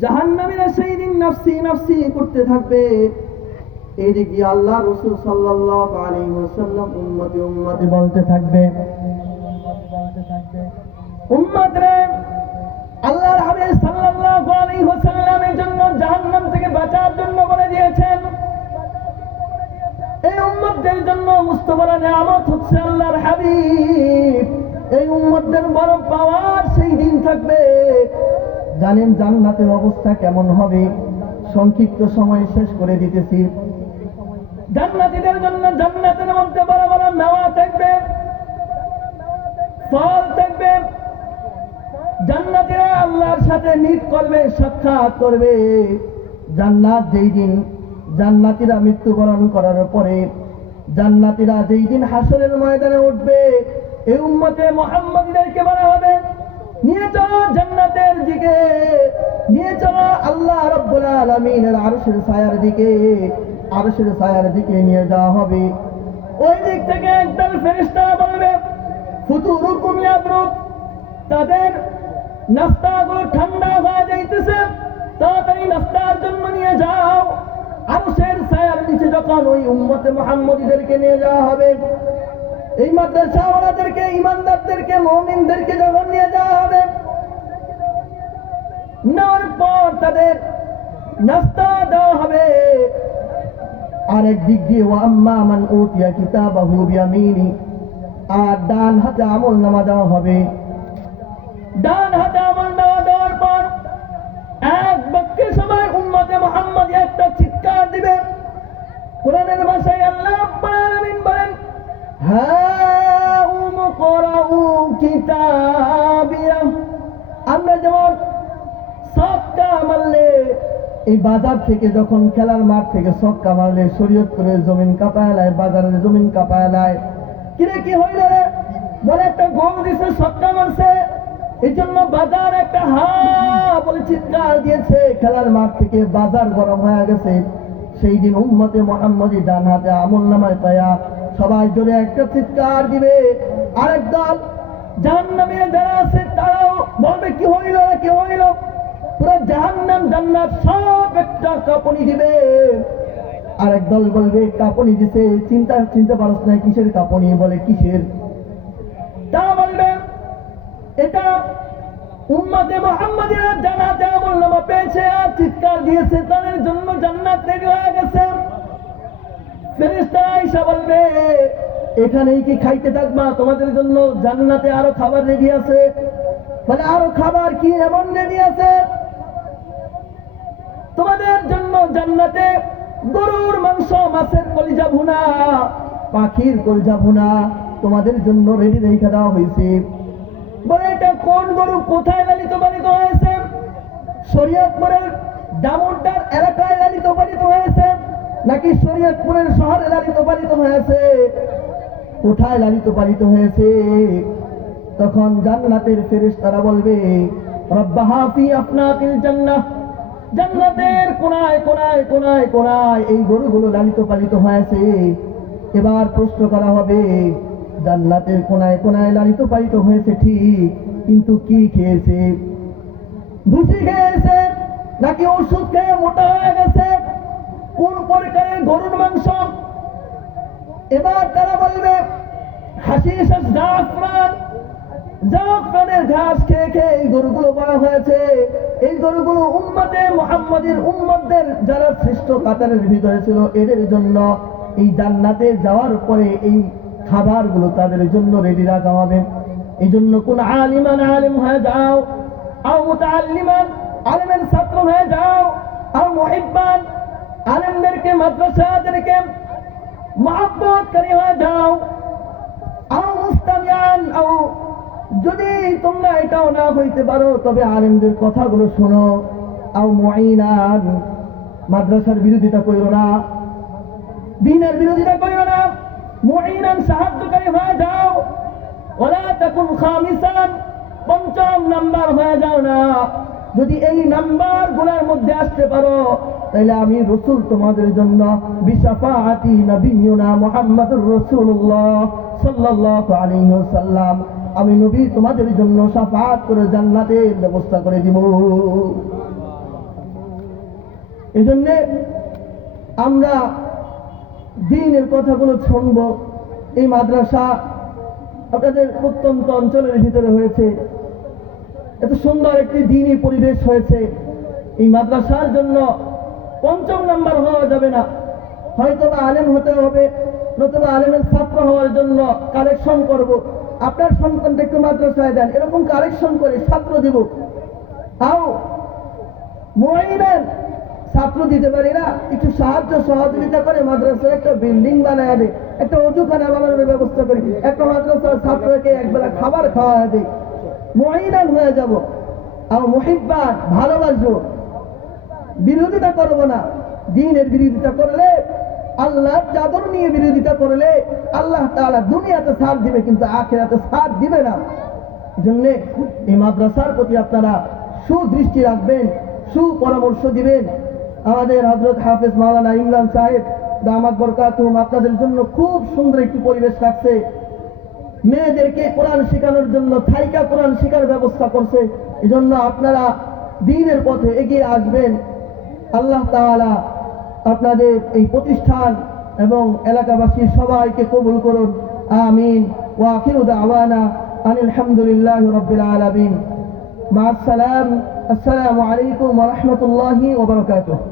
জাহান্নামীরা সেই দিন নাফসি নাফসি করতে থাকবে। এইদিকে আল্লাহ রাসূল সাল্লাল্লাহু আলাইহি ওয়াসাল্লাম উম্মতি উম্মতি বলতে থাকবে, উম্মত রে, আল্লাহর হাবিব সাল্লাল্লাহু আলাইহি ওয়াসাল্লামের জন্য জাহান্নাম থেকে বাঁচার জন্য বলে দিয়েছেন। এই উম্মতদের জন্য মুস্তফার নিয়ামত হচ্ছে আল্লাহর হাবিব। এই উম্মতদের বড় পাওয়ার সেই দিন থাকবে। জানেন জান্নাতের অবস্থা কেমন হবে? সংক্ষিপ্ত সময় শেষ করে দিতেছি। জান্নাতীদের জন্য জান্নাতের মধ্যে বড় বড় মেওয়া থাকবে, ফল থাকবে। জান্নাতীরা আল্লাহর সাথে মিট করবে, সাক্ষাৎ করবে। জান্নাত যেই দিন জান্নাতীরা মৃত্যুবরণ করার পরে জান্নাতীরা যেই দিন হাসরের ময়দানে উঠবে, এই উম্মতে মুহাম্মাদীদেরকে বলা হবে, নিয়ে চলো জান্নাতের দিকে, নিয়ে চলো আল্লাহ রাব্বুল আলামিনের আরশের ছায়ার দিকে। আরশের ছায়ার দিকে নিয়ে যাওয়া হবে। ওই দিক থেকে একদল ফেরেশতা বলবে, ফুতুরুকুম ইয়াবরুদ, তাদের নাস্তাগুলো ঠান্ডা হয়ে যাইতেছে, তাড়াতাড়ি নাস্তার জন্য নিয়ে যাও। আরশের ছায়ার নিচে যখন ওই উম্মতে মুহাম্মাদীদেরকে নিয়ে যাওয়া হবে, এই মাদ্রাসাওয়ালাদেরকে, ইমানদারদেরকে, মুমিনদেরকে যখন নিয়ে যাওয়া হবে, নেওয়ার পর তাদের নাস্তা দেওয়া হবে। আরেক দিক দিয়ে ওয়া আম্মা মান উতিয়া কিতাবাহু বিয়ামিনি, আর ডান হাতে আমল নামা দেওয়া হবে। ডান হাতে আমল নামা দেওয়ার পর এক বাক্যে সবাই উম্মতে মুহাম্মাদী একটা চিৎকার দিবে। কোরআনের ভাষায় আল্লাহ রাব্বুল আলামিন বলেন, হাউম করাউ কিতাবিয়া। আমরা যেমন সক্কা মারলে, এই বাজার থেকে যখন খেলার মাঠ থেকে সক্কা মারলে শরীয়তপুরের জমিন কাঁপায় লায়, বাজারের জমিন কাঁপায় লায়। কিরে কি হইল রে? বলে একটা গোল দিছে, সক্কা মারছে, এই জন্য বাজার একটা হা বলে চিৎকার দিয়েছে। খেলার মাঠ থেকে বাজার গরম হয়ে গেছে। সেই দিন উম্মতে মুহাম্মাদী ডান হাতে আমল নামায় পায়া সবাই জোরে একটা চিৎকার দিবে। আরেক দল জাহান্নামী যারা আছে তারাও বলবে, কি হইল রে, কি হইল? পুরো জাহান্নাম জান্নাত সব একটা কাঁপুনি দিবে। আরেক দল বলবে, কাঁপুনি দিছে, চিনতে পারছ না কিসের কাঁপুনি? বলে কিসের? তারা বলবে, এটা উম্মতে মুহাম্মাদীরা জান্নাতে আমল নামা পেয়েছে আর চিৎকার দিয়েছে, তাদের জন্য জান্নাত রেডি হয়ে গেছে। ফেরেশতারা আয়েশা বলবে, এখানেই কি খাইতে থাকবা? তোমাদের জন্য জান্নাতে আরো খাবার রেডি আছে। বলে, আরো খাবার কি এমন রেডি আছে? তোমাদের জন্য জান্নাতে গরুর মাংস, মাছের কলিজা ভুনা, পাখির কলিজা ভুনা তোমাদের জন্য রেডি রেখে দেওয়া হয়েছে। বলে, এটা কোন গরু, কোথায় লালিত পালিত হয়েছে? শরীয়তপুরের দামোদর এলাকায় লালিত পালিত হয়েছে নাকি শরীয়তপুরের শহরে লালিত পালিত হয়েছে? কোথায় লালিত পালিত হয়েছে? তখন জান্নাতের ফেরেশতারা বলবে, রব্বাহা ফি আফনাকিল জান্নাহ, জান্নাতের কোনায় কোনায় কোনায় কোনায় এই গরুগুলো লালিত পালিত হয়েছে। এবার প্রশ্ন করা হবে, জান্নাতের কোনায় কোনায় লালিত পালিত হয়েছে ঠিক, কিন্তু কি খেয়েছে? ভুসি খেয়েছে নাকি ওষুধ খেয়ে মোটা হয়ে গেছে? কোন প্রকারের গরুর মাংস? এবার তারা বলবে, হাশিশ আর জাফরানের ঘাস খেয়ে খেয়ে এই গরুগুলো বড় হয়েছে। এই গরুগুলো উম্মতে মুহাম্মাদীর, উম্মতদের যারা শ্রেষ্ঠ কাতারের ভিতরে ছিল, এদের জন্য এই জান্নাতে যাওয়ার পরে এই খাবারগুলো তাদের জন্য রেডি রাখা হবে। এই জন্য কোন আলিমান আলিম হয়ে যাও, আর মুতাআল্লিমান আলিমের ছাত্র হয়ে যাও, আর মুহিব্বান আলিমদেরকে, মাদ্রাসাদেরকে মহব্বতকারী হয়ে যাও, আর মুস্তামিয়ান, যদি তোমরা এটাও না হইতে পারো তবে আলিমদের কথাগুলো শোনো। আর মুঈনান, মাদ্রাসার বিরোধিতা করিও না, দ্বীনের বিরোধিতা করিও না। মুঈনান, সাহায্যকারী হয়ে যাও। ওয়ালা তাকুন খামিসান, পঞ্চম নাম্বার হয়ে যাও না। যদি এই নাম্বার গুলার মধ্যে আসতে পারো তাহলে আমি রাসূল তোমাদের জন্য বিশাফাআতি নবিয়্যুনা মুহাম্মদুর রাসূলুল্লাহ সাল্লাল্লাহু আলাইহি ওয়াসাল্লাম, আমি নবী তোমাদের জন্য শাফাআত করে জান্নাতের ব্যবস্থা করে দিব। এই জন্যে আমরা দ্বীনের কথাগুলো শুনব। এই মাদ্রাসা আপনাদের প্রত্যন্ত অঞ্চলের ভিতরে হয়েছে, এত সুন্দর একটি দ্বীনি পরিবেশ হয়েছে। এই মাদ্রাসার জন্য পঞ্চম নাম্বার হওয়া যাবে না, হয়তো বা আলেম হতে হবে, নতুবা আলেমের ছাত্র হওয়ার জন্য কালেকশন করব। আপনার সন্তানটা একটু মাদ্রাসায় দেন, এরকম কালেকশন করে ছাত্র দিব। আও মুআইনান ছাত্র দিতে পারি না, একটু সাহায্য সহযোগিতা করে মাদ্রাসার একটা বিল্ডিং বানায় দেয়, একটা অজুখানা বানানোর ব্যবস্থা করি, একটা মাদ্রাসার ছাত্রকে একবেলা খাবার খাওয়া দেয়, মুআইনান হয়ে যাব। আর মুহিব্বান ভালোবাসবো, বিরোধিতা করব না। দ্বীনের বিরোধিতা করলে, আল্লাহর চাদর নিয়ে বিরোধিতা করলে আল্লাহ তাআলা দুনিয়াতে সাথ দিবে, কিন্তু আখিরাতে সাথ দিবে না। এজন্য এই মাদ্রাসার প্রতি আপনারা সুদৃষ্টি রাখবেন, সুপরামর্শ দিবেন। আমাদের হযরত হাফেজ মাওলানা ইমরান সাহেব দামাত বরকাতুহুম আপনাদের জন্য খুব সুন্দর একটি পরিবেশ রাখছে। মেয়েদেরকে কোরআন শেখানোর জন্য থাইকা কোরআন শেখার ব্যবস্থা করছে। এজন্য আপনারা দ্বীনের পথে এগিয়ে আসবেন। আল্লাহ তাআলা আপনাদের এই প্রতিষ্ঠান এবং এলাকাবাসীর সবাইকে কবুল করুন, আমিন। ওয়া আখিরু দাওয়ানা আনিল হামদুলিল্লাহি রাব্বিল আলামিন। মা আসসালাম। আসসালামু আলাইকুম ওয়া রাহমাতুল্লাহি ওয়া বারাকাতুহু।